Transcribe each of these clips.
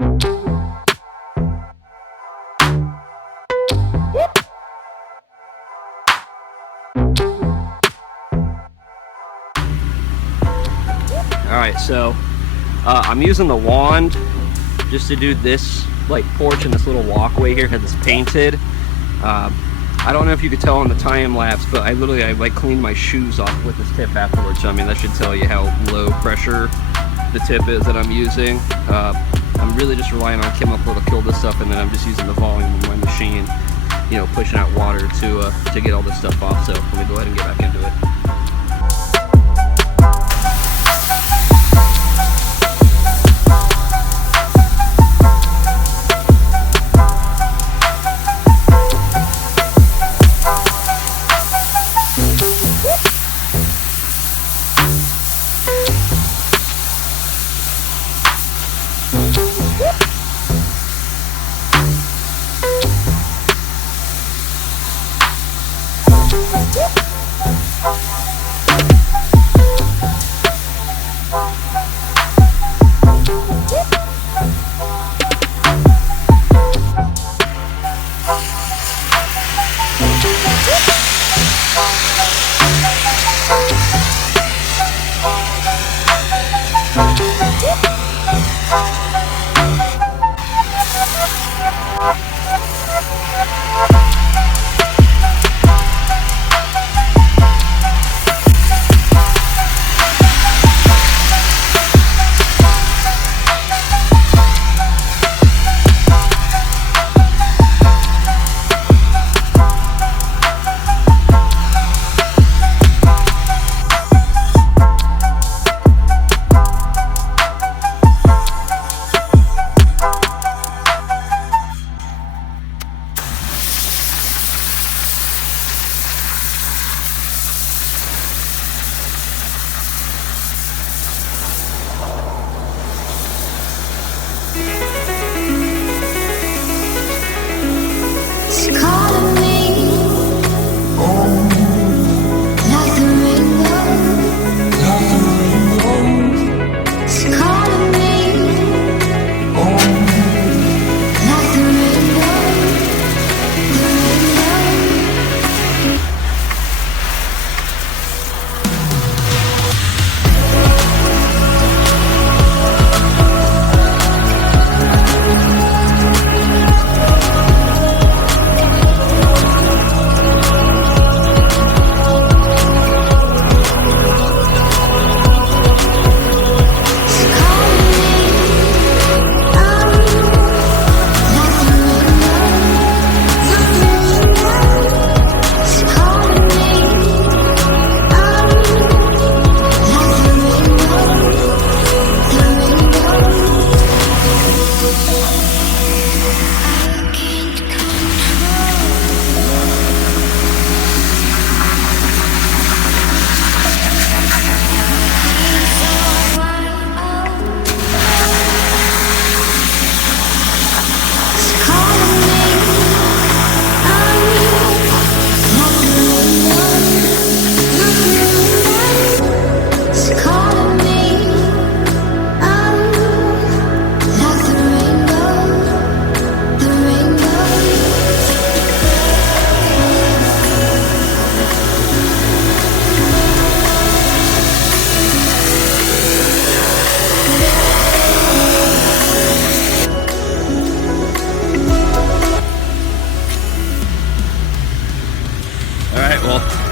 Alright, so I'm using the wand just to do this like porch and this little walkway here because it's painted. I don't know if you could tell on the time lapse, but I like cleaned my shoes off with this tip afterwards. So I mean, that should tell you how low pressure the tip is that I'm using. I'm really just relying on chemical to kill this stuff, and then I'm just using the volume of my machine, you know, pushing out water to get all this stuff off. So let me go ahead and get back into it.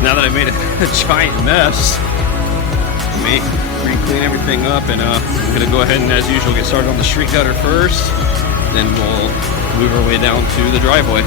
Now that I made a giant mess, let me re-clean everything up, and I'm gonna go ahead and, as usual, get started on the street gutter first. Then we'll move our way down to the driveway.